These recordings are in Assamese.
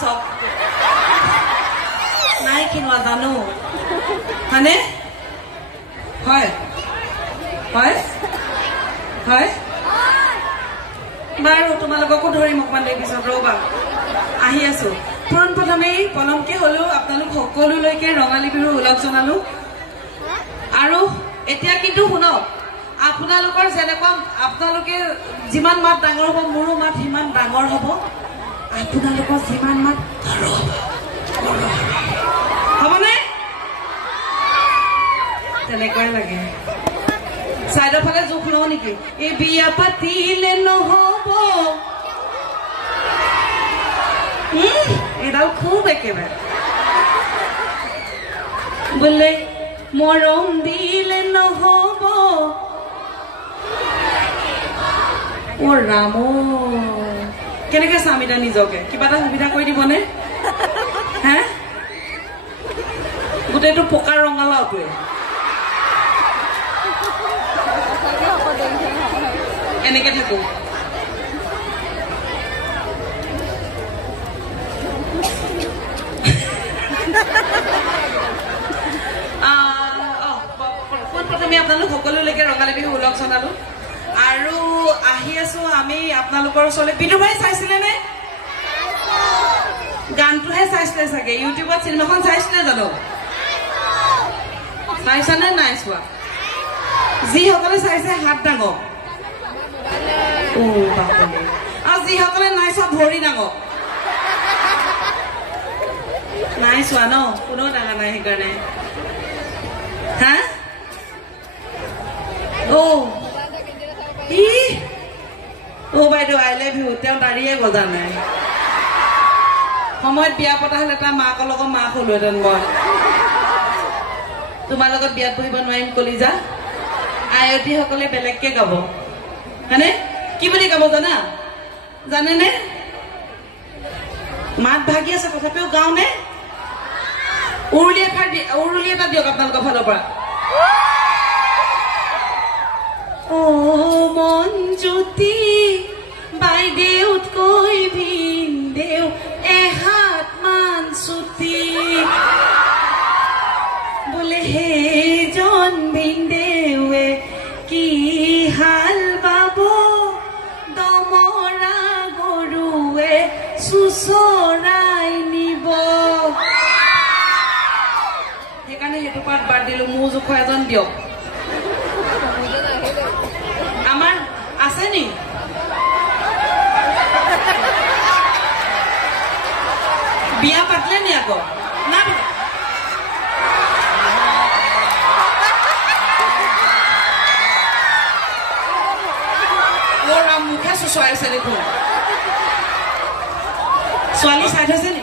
চক নাই কিনোৱা জানো হয়নে হয় হয় হয় বাৰু তোমালোককো ধৰিম অকণমান দেৰি পিছত ৰ'বা আহি আছো পোনপ্ৰথমেই পলমকে হ'লেও আপোনালোক সকলোলৈকে ৰঙালী বিহুৰ ওলগ জনালো আৰু এতিয়া কিন্তু শুনক আপোনালোকৰ যেনেকুৱা আপোনালোকে যিমান মাত ডাঙৰ হ'ব মোৰো মাত সিমান ডাঙৰ হ'ব আপোনালোকৰ যিমান মাত হ'বনে তেনেকুৱাই লাগে চাইডৰ ফালে জোখ লওঁ নেকি এই বিয়া পাতিলে নহ'ব এডাল খুব একেবাৰে বোলে মৰম দিলে নহ'ব অ ৰাম কেনেকে চাম এতিয়া নিজকে কিবা এটা সুবিধা কৰি দিবনে হে গোটেইটো পকাৰ ৰঙালাওটোৱে এনেকে থাকো প্ৰথমে আপোনালোক সকলোলৈকে ৰঙালী বিহু ওলগ জনালো আৰু আহি আছো আমি আপোনালোকৰ ওচৰলৈ বিদু ভাই চাইছিলে নে গানটোহে চাইছিলে চাগে ইউটিউবত চিনেমাখন চাইছিলে জানো চাইছানে নাই চোৱা যিসকলে চাইছে হাত ডাঙক আৰু যিসকলে নাই চোৱা ভৰি ডাঙক নাই চোৱা ন কোনো ডাঙা নাই সেইকাৰণে হা বাইদেউ আই লাভ ইউ তেওঁ দাঁড়িয়ে গজা নাই সময়ত বিয়া পতা হলে তাৰ মাকৰ লগত মাক হলোহেঁতেন মই তোমাৰ লগত বিয়াত বহিব নোৱাৰিম কলিজা আয়তী সকলে বেলেগকে গাব হয়নে কি বুলি গাব জানা জানেনে মাত ভাগি আছে তথাপিও গাও নে উৰুলি এটা দিয়ক আপোনালোকৰ ফালৰ পৰা ও মঞ্জুতি বাইদেউতকৈ ভিনদেউ এহাত মান ছুটি বোলে সেইজন ভিনদেউৱে কি হাল বাব দমৰা গৰুৱে চুচৰাই নিব সেইকাৰণে সেইটো পাত বাদ দিলো মোৰ জোখৰ এজন দিয়ক আমাৰ আছে নি বিয়া পাতিলে নি আকৌ না মুখে চুচৰাইছে দেখোন ছোৱালী চাই থৈছে নি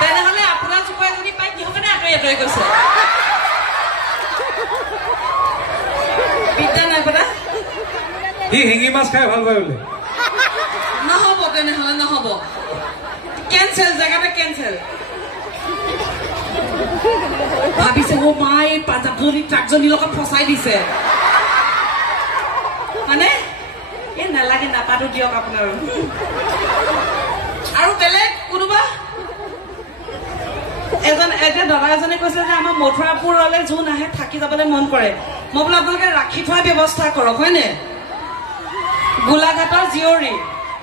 তেনেহলে আপোনাৰ জোপাই যদি পাই কিহৰ কাৰণে আঁতৰি আঁতৰি গৈছে বিদ্যা নাই পতা সি শিঙি মাছ খাই ভাল পায় বোলে নহ'ব তেনেহলে নহ'ব কেঞ্চেল জেগাতে কেঞ্চেল ভাবিছে মোৰ মা এই পাঞ্জাবজনী ট্ৰাকজনীৰ লগত ফচাই দিছে মানে এই নালাগে নাপাতো দিয়ক আপোনাৰ আৰু বেলেগ কোনোবা এতিয়া দাদা এজনে কৈছে যে আমাৰ মথুৰাপুৰলৈ যোন আহে থাকি যাবলৈ মন কৰে মই বোলে আপোনালোকে ৰাখি থোৱাৰ ব্যৱস্থা কৰক হয়নে গোলাঘাটৰ জীয়ৰী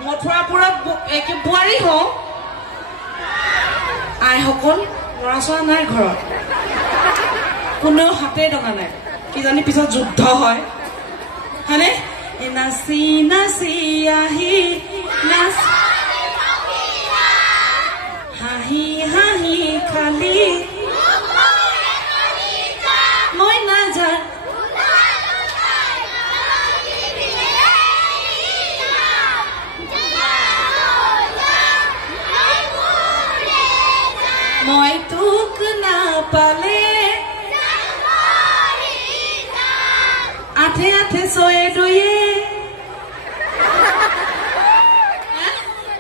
মথুৰাপুৰত বোৱাৰী হওক আইসকল ল'ৰা ছোৱালী নাই ঘৰত কোনেও হাতে টকা নাই কিজানি পিছত যুদ্ধ হয় হয়নে নাচি নাচি আহি নাচ হাঁহি হাঁহি খালি মই নাযায় মই তোক নাপালে আঠে আঠে ছয়ে দুয়ে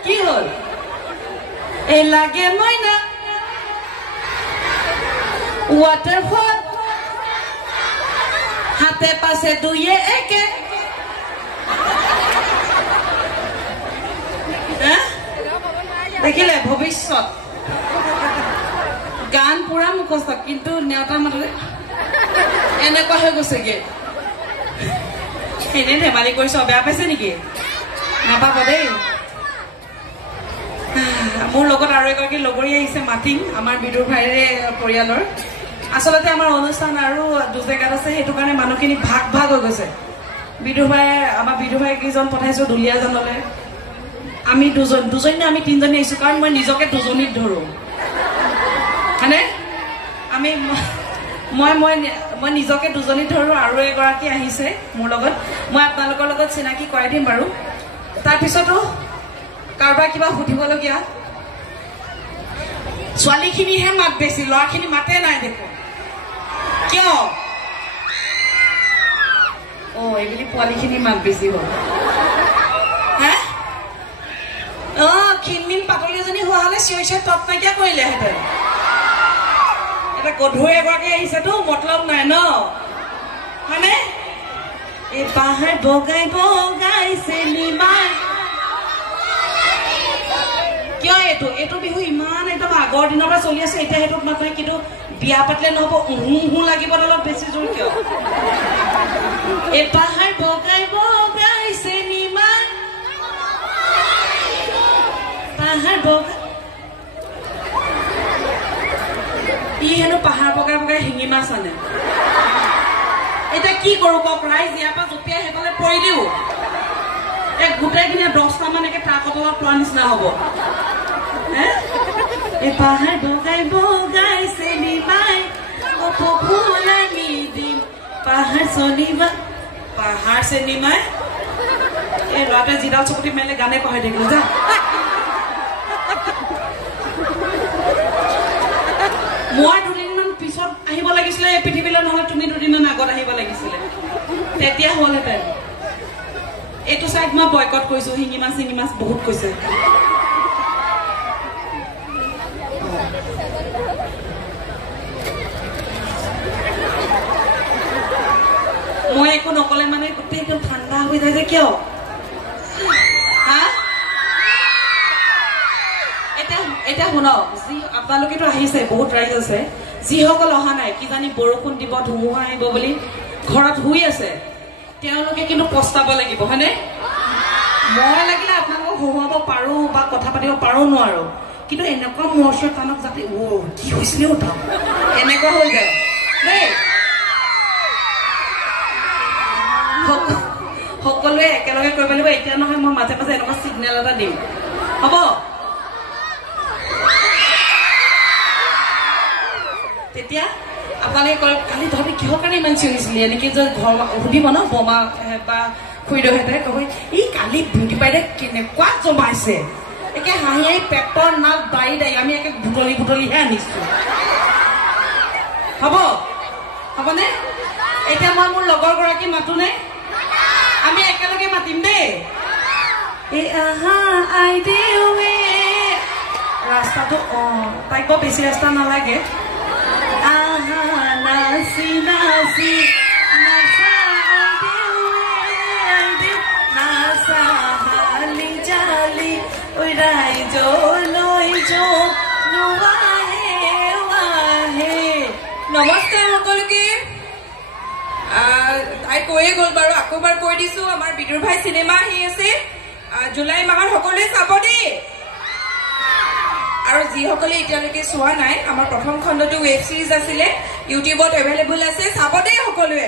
কি হল এই লাগে মইনা ৱাটাৰফল হাতে পাশে দুয়ে একে দেখিলে ভৱিষ্যত গান পুৰা মুখস্থ কিন্তু নেওতা মাতলে এনেকুৱা হৈ গৈছেগে এনে ধেমালি কৰিছ বেয়া পাইছে নেকি নাপাব দেই মোৰ লগত আৰু এগৰাকী লগৰী আহিছে মাতিম আমাৰ বিদুৰ ভাইৰে পৰিয়ালৰ আচলতে আমাৰ অনুষ্ঠান আৰু দুজেগাত আছে সেইটো কাৰণে মানুহখিনি ভাগ ভাগ হৈ গৈছে বিদুৰ ভাই কেইজন পঠাইছো দুলীয়াজনলৈ আমি দুজনী আমি তিনিজনী আহিছো কাৰণ মই নিজকে দুজনীত ধৰো হয়নে আমি মই নিজকে দুজনীত ধৰো আৰু এগৰাকী আহিছে মোৰ লগত মই আপোনালোকৰ লগত চিনাকি কৰাই দিম বাৰু তাৰপিছতো কাৰোবাৰ কিবা সুধিবলগীয়া ছোৱালীখিনিহে মাত বেছি ল'ৰাখিনি মাতে নাই দেখোন কিয় এইবুলি পোৱালীখিনি মাত বেছি হ'ল হে ক্ষীণমিন পাতলি এজনী হোৱা হলে চিঞৰি চিঞৰি তপ নাইকিয়া কৰিলেহেঁতেন এটা গধুৰ এগৰাকী আহিছেতো মতলব নাই ন হয়নে এই পাহাৰ বগাই বগাই চেলিমাই কিয় এইটো বিহু ইমান একদম আগৰ দিনৰ পৰা চলি আছে এতিয়া সেইটোত মাত্ৰে কিন্তু বিয়া পাতিলে নহব উহু লাগিব অলপ বেছি জোৰ কিয় এই পাহাৰ বগাই বগাই চেলিমাই পাহাৰ বগাই ই হেনো পাহাৰ বগাই বগাই শিঙি মাছ আনে এতিয়া কি কৰো কওক ৰাইজ ইয়াৰ পৰা জঁপিয়াই সেইফালে পৰি দিও গোটেইখিনি 10টা মান একে ট্ৰাকৰ তলত পৰা নিচিনা হব এই পাহাৰ বগাই বগাই চেলিমাই ফুল আনি দিম পাহাৰ চেলিমাই এই ল'ৰাটোৱে যিডাল চকুটি মাৰিলে গানে পাহৰি থাকিলো যা মই দুদিনমান পিছত আহিব লাগিছিলে এই পৃথিৱীলৈ নহলে তুমি দুদিনমান আগত আহিব লাগিছিলে তেতিয়া হ'লহেঁতেন এইটো চাইড মই বয়কট কৰিছো শিঙি মাছ বহুত কৈছে মই একো নকলে মানে গোটেই একদম ঠাণ্ডা হৈ যায় যে কিয় এতিয়া শুনক আপোনালোকেতো আহিছে বহুত ৰাইজ আছে যিসকল অহা নাই কিজানি বৰষুণ দিব ধুমুহা আহিব বুলি ঘৰত শুই আছে তেওঁলোকে কিন্তু পস্তাব লাগিব হয়নে মই লাগিলে আপোনালোকক হহুৱাব পাৰো বা কথা পাতিব পাৰো নোৱাৰো কিন্তু এনেকুৱা মৰ্চৰ টানক যাতে কি হৈছিলে এনেকুৱা হৈ যায় দেই সকলোৱে একেলগে কৰিব লাগিব এতিয়া নহয় মই মাজে মাজে এনেকুৱা চিগনেল এটা দিম হ'ব তেতিয়া আপোনালোকে কয় কালি তহঁতি কিহৰ কাৰণে ইমান চিঞৰিছিলি এনেকে যে ঘৰ সুধিব ন বমা বা খুৰীদেউহেঁতে কব ই কালি বিউটি বাইদেউ কেনেকুৱা জমাইছে একে হাঁহি হাঁহি পেটৰ নাক দাই আমি একে বুটলিহে আনিছো হ'বনে এতিয়া মই মোৰ লগৰ গৰাকী মাতোনে আমি একেলগে মাতিম দেই এই আহা আইদেউ ৰাস্তাটো তাইক বৰ বেছি ৰাস্তা নালাগে আহা নাচি নাচি নাচা নাচা হালি জালি ঐ ৰাইজলৈ নমস্কাৰ সকলোকে তাই কৈয়ে গ'ল বাৰু আকৌ এবাৰ কৈ দিছো আমাৰ বিদুৰ ভাই চিনেমা আহি আছে জুলাই মাহৰ সকলোৱে চাব দেই আৰু যিসকলে এতিয়ালৈকে চোৱা নাই আমাৰ প্ৰথম খণ্ডটো ৱেব চিৰিজ আছিলে ইউটিউবত এভেইলেবল আছে চাব দেই সকলোৱে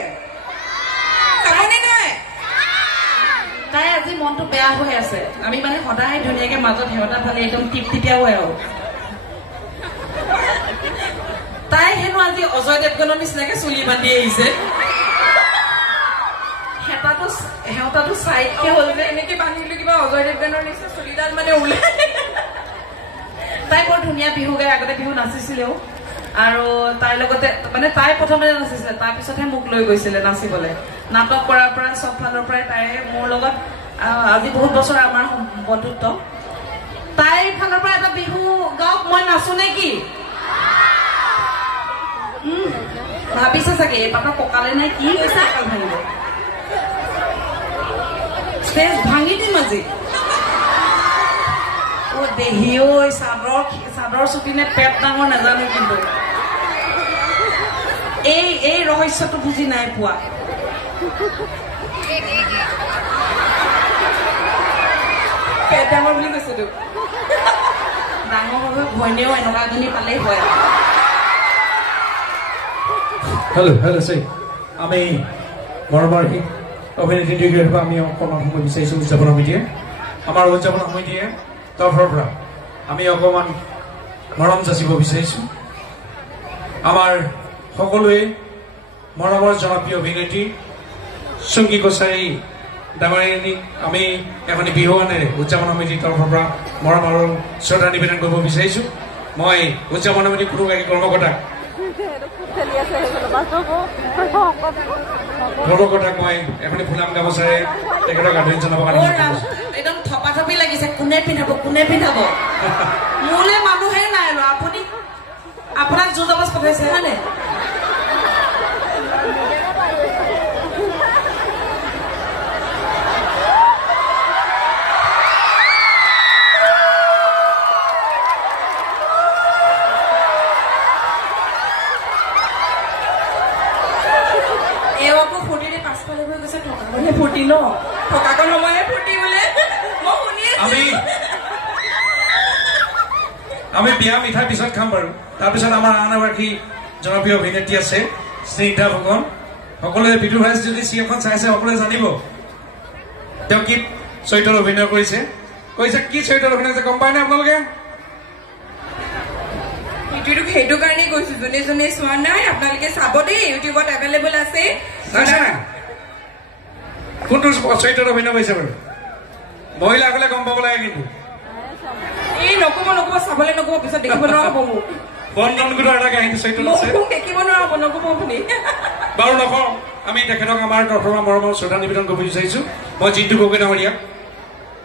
চাবনে নাই তাই আজি মনটো বেয়া হৈ আছে আমি মানে সদায় ধুনীয়াকে মাজত হেমতা ফালি একদম টিপটিপিয়া হৈ আহো তাই হেনো আজি অজয় দেৱগনৰ নিচিনাকে চুলি বান্ধি আহিছে হেঁতাটো চাইডকে হ'ল এনেকে বান্ধিলো কিবা অজয় দেৱগনৰ নিচিনা চুলিডাল মানে ওলাই তাই বৰ ধুনীয়া বিহু গাই আগতে বিহু নাচিছিলেও আৰু তাইৰ লগতে মানে তাই প্ৰথমতে নাচিছিলে তাৰপিছতহে মোক লৈ গৈছিলে নাচিবলৈ নাটক কৰাৰ পৰা চব ফালৰ পৰাই তাই মোৰ লগত আজি বহুত বছৰ আমাৰ বন্ধুত্ব তাইৰ ফালৰ পৰা এটা বিহু গাওক মই নাচো নে কি ভাবিছে চাগে এই পাপা কঁকালে নাই কি হৈছে কঁকাল ভাঙিব ষ্টেজ ভাঙি দিম আজি দেহি ঐ চাদৰ চুটি নে পেট ডাঙৰ নাজানো কিন্তু এই ৰহস্যটো বুজি নাই পোৱা পেট ডাঙৰ বুলি কৈছে তোক ডাঙৰ হৈ ঘৈণীয়েও এনেকুৱা এজনী পালেই হয় হেল্ল' চাই আমি মৰমৰ অভিনেত্ৰী দুয়োগৰাকীৰ পৰা আমি অকণমান সময় বিচাৰিছোঁ উদযাপন সমিতিয়ে আমাৰ উদযাপন সমিতিয়ে তৰফৰ পৰা আমি অকণমান মৰম যাচিব বিচাৰিছোঁ আমাৰ সকলোৱে মৰমৰ জনপ্ৰিয় অভিনেত্ৰী চুমকি কছাৰী ডাঙৰীয়ানীক আমি এখনি বিহুৱানেৰে উদযাপন সমিতিৰ তৰফৰ পৰা মৰম আৰু শ্ৰদ্ধা নিবেদন কৰিব বিচাৰিছোঁ মই উদযাপন সমিতিৰ কোনো কৰ্মকৰ্তাক মই এখনি ফুলাম গামোচাৰে তেখেতক আদৰণি জনাব একদম থপাথপি লাগিছে কোনে পিন্ধাব মোলে মানুহে নাই আৰু আপুনি আপোনাক জোৰ জবজ পঠাইছে হয়নে ফুৰ্তি ন থকাকণ সময়ে ফুৰ্তি বোলে মই শুনি আমি বিয়া মিঠাই পিছত খাম বাৰু তাৰপিছত আমাৰ আন এগৰাকী জনপ্ৰিয় অভিনেত্ৰী আছে স্নিগ্ধা ফুকন সকলোৱে বিদুৰ ভাই যদি চিএমখন চাইছে সকলোৱে জানিব তেওঁ কি চৰিত্ৰত অভিনয় কৰিছে কি চৰিত্ৰত অভিনয় কৰিছে গম পায় নে আপোনালোকে সেইটো কাৰণেই কৈছো যোনে যোনে চোৱা নাই আপোনালোকে চাব দেই ইউটিউবত এভেইলেবল আছে কোনটো চৰিত্ৰত অভিনয় কৰিছে বাৰু মহিলাসকলে গম পাব লাগে কিন্তু এই নকব চাবলৈ নকব পিছত দেখিব নোৱাৰা হ'ব মোক বন্ধন গোটৰ এটা কাহিনী চৰিত্ৰত আছে দেখিব নোৱাৰা হ'ব নকব আপুনি বাৰু নকওঁ আমি তেখেতক আমাৰ তৰফৰ পৰা মৰমৰ শ্ৰদ্ধা নিবেদন কৰিব বিচাৰিছোঁ মই জিন্তু গগৈ ডাঙৰীয়া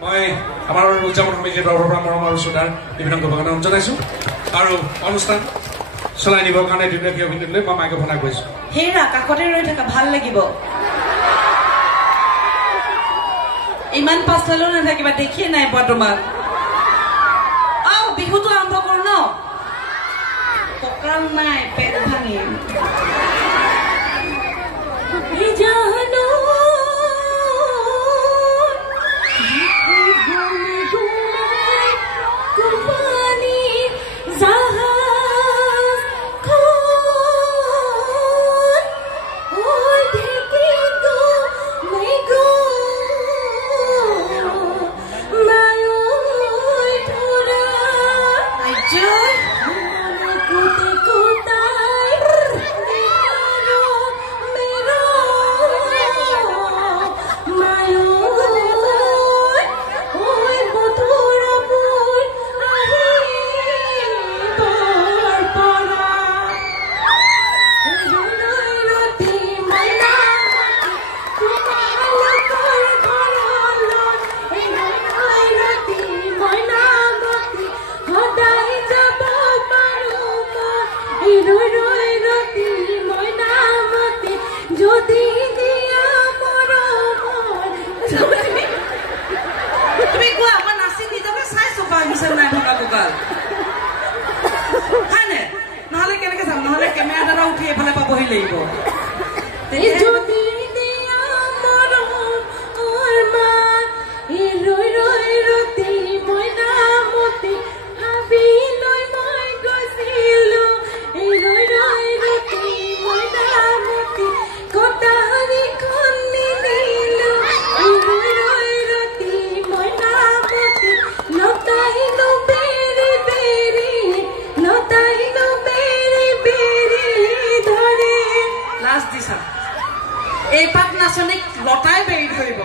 মই আমাৰ উদযাপন সমিতিৰ তৰফৰ পৰা মৰম আৰু শ্ৰদ্ধা নিবেদন কৰিবৰ কাৰণে অনুৰোধ জনাইছোঁ আৰু অনুষ্ঠান চলাই নিবৰ কাৰণে দুগৰাকী অভিনেত্ৰীলৈ মই মাইক্ৰফোন আগবঢ়াইছোঁ হেৰা কাষতে ৰৈ থকা ভাল লাগিব ইমান পাছলৈও নাথাকিবা দেখিয়ে নাই পোৱা তোমাক বিহুটো আৰম্ভ কৰো ন কঁকাল নাই পেট ভাঙিম নহলে কেনেকে চাম নহলে কেমেৰা দ্বাৰা উঠি এফালে পাবহি লাগিব এই পাত নাচনীক লতাই বেৰি ধৰিব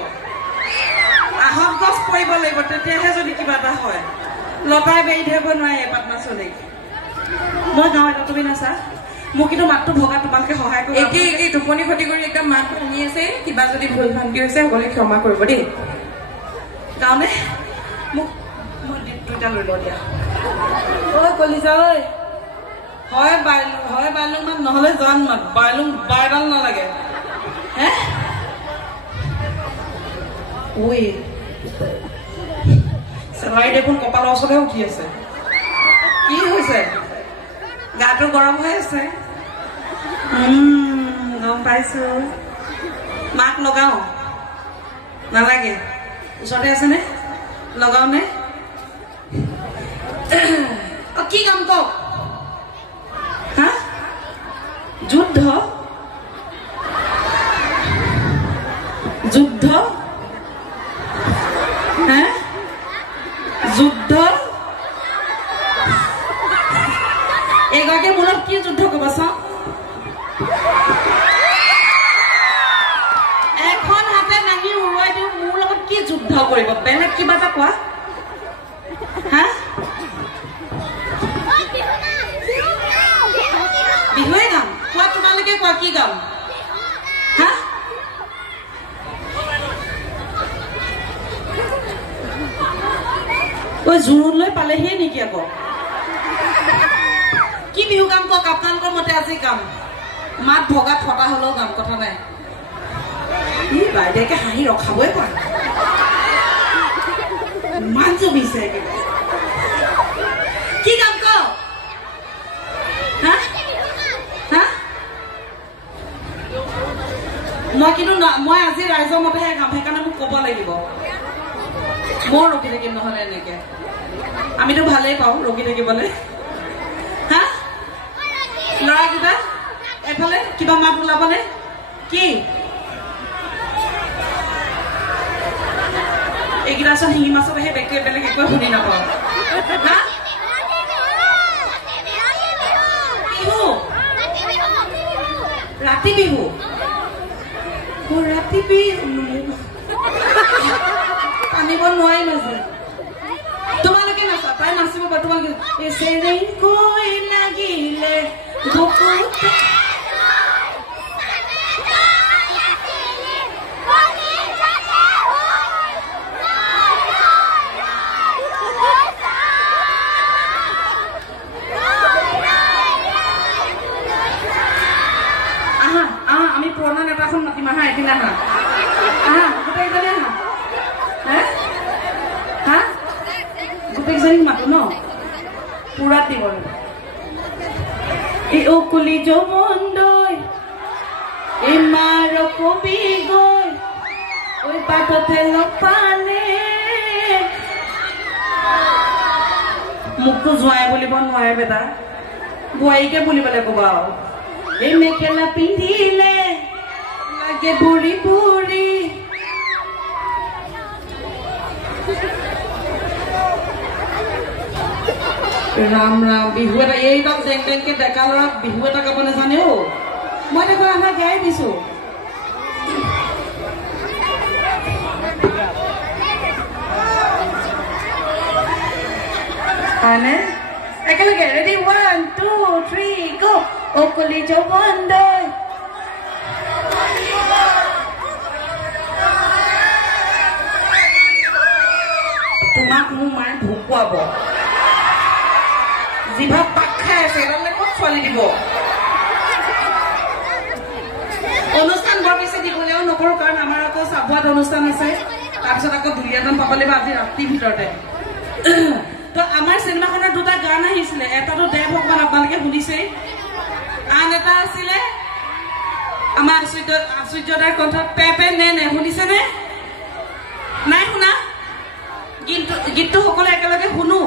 আহত গছ পৰিব লাগিব তেতিয়াহে যদি কিবা এটা হয় লতাই বেৰি ধৰিব নোৱাৰে এই পাত নাচনীক মই গাঁও এটা তুমি নাচা মোক কিন্তু মাতটো ভগা তোমালোকে সহায় কৰি একেই টোপনি ক্ষতি কৰি একদম মাত ভাঙি আছে কিবা যদি ভুল ভ্ৰান্তি হৈছে সকলোৱে ক্ষমা কৰিব দেই গাঁৱনে মোক মই দুইটা লৈ লওঁ দিয়া ঐ কলিজা ঐ হয় বাইলুং মান নহলে জান মাত বাইলুং বাইডাল নালাগে হে ঐ নোৱাৰি দেখোন কপালৰ ওচৰতে উঠি আছে কি হৈছে গাটো গৰম হৈ আছে গম পাইছো মাক লগাও নালাগে ওচৰতে আছে নে লগাও নে কি কাম কওক হা যুদ্ধ যুদ্ধ হা যুদ্ধ এগৰাকী মূলত কি যুদ্ধ ক'বচোন এখন হাতে দাঙি উৰুৱাই দিওঁ মোৰ লগত কি যুদ্ধ কৰিব বেলেগ কিবা এটা কোৱা হা বিহুৱে গাম কোৱা তোমালোকে কোৱা কি গাম হা ঐ জোৰোণলৈ পালেহিয়ে নেকি আকৌ কি বিহু গাম কওক আপোনালোকৰ মতে আজি গাম মাত ভগাত ফটা হলেও গাম কথা নাই ই বাইদেউকে হাঁহি ৰখাবই পৰা ইমান জমিছে কি গাম কওক হা হা মই কিন্তু মই আজি ৰাইজৰ মতেহে গাম সেইকাৰণে মোক ক'ব লাগিব মই ৰখি থাকিম নহলে এনেকে আমিতো ভালেই পাওঁ ৰখি থাকিবলৈ হা ল'ৰাকেইটা এফালে কিবা মাত ওলাবনে কি এইকেইটা চোন শিঙি মাছত আহে বেলেগ বেলেগ একো শুনি নাপাওঁ হা বিহু ৰাতি বিহু ৰাতি বিহু আনিব নোৱাৰি নাযায় তোমালোকে নাচা তাই নাচিব পাৰা তোমালোকে কৈ লাগিলে আমি পুৰণা নেতাখন মাতিম আহা এদিন আহা আহা গোটেইকেইজনী আহা হা গোটেইকেইজনীক মাতো ন পুৰাত দিব এই অকুলি যৌৱনদৈ এই মাৰ কবি গৈ ঐ বাটতে লগ পালে মোকতো জোঁৱাই বুলিব নোৱাৰে বেটা বোৱাৰীকে বুলিবলৈ ক'বা আৰু এই মেখেলা পিন্ধিলে লাগে বুঢ়ী বুঢ়ী ৰাম ৰাম বিহু এটা এইডাল জেং জেংকে ডেকা ল'ৰাক বিহু এটা গাব নাজানে অ মই দেখোন আধা গাই দিছো হয়নে একেলগে ৰেডি 1 2 3 গো অকলি যৌৱনদৈ তোমাক মোৰ মায়ে ঢুকুৱাব জিভা পাক খাই আছে এডালে ক'ত ছোৱালী দিব অনুষ্ঠান বৰ বেছি দিবলৈও নকৰো কাৰণ আমাৰ আকৌ চাবুৱাত অনুষ্ঠান আছে তাৰপিছত আকৌ দুলীয়াজন পাব লাগিব আজি ৰাতিৰ ভিতৰতে তো আমাৰ চিনেমাখনৰ দুটা গান আহিছিলে এটাতো দে ভগৱান আপোনালোকে শুনিছেই আন এটা আছিলে আমাৰ আশ্চৰ্যদাৰ কণ্ঠত পেপে নে নে শুনিছেনে নাই শুনা গীতটো সকলোৱে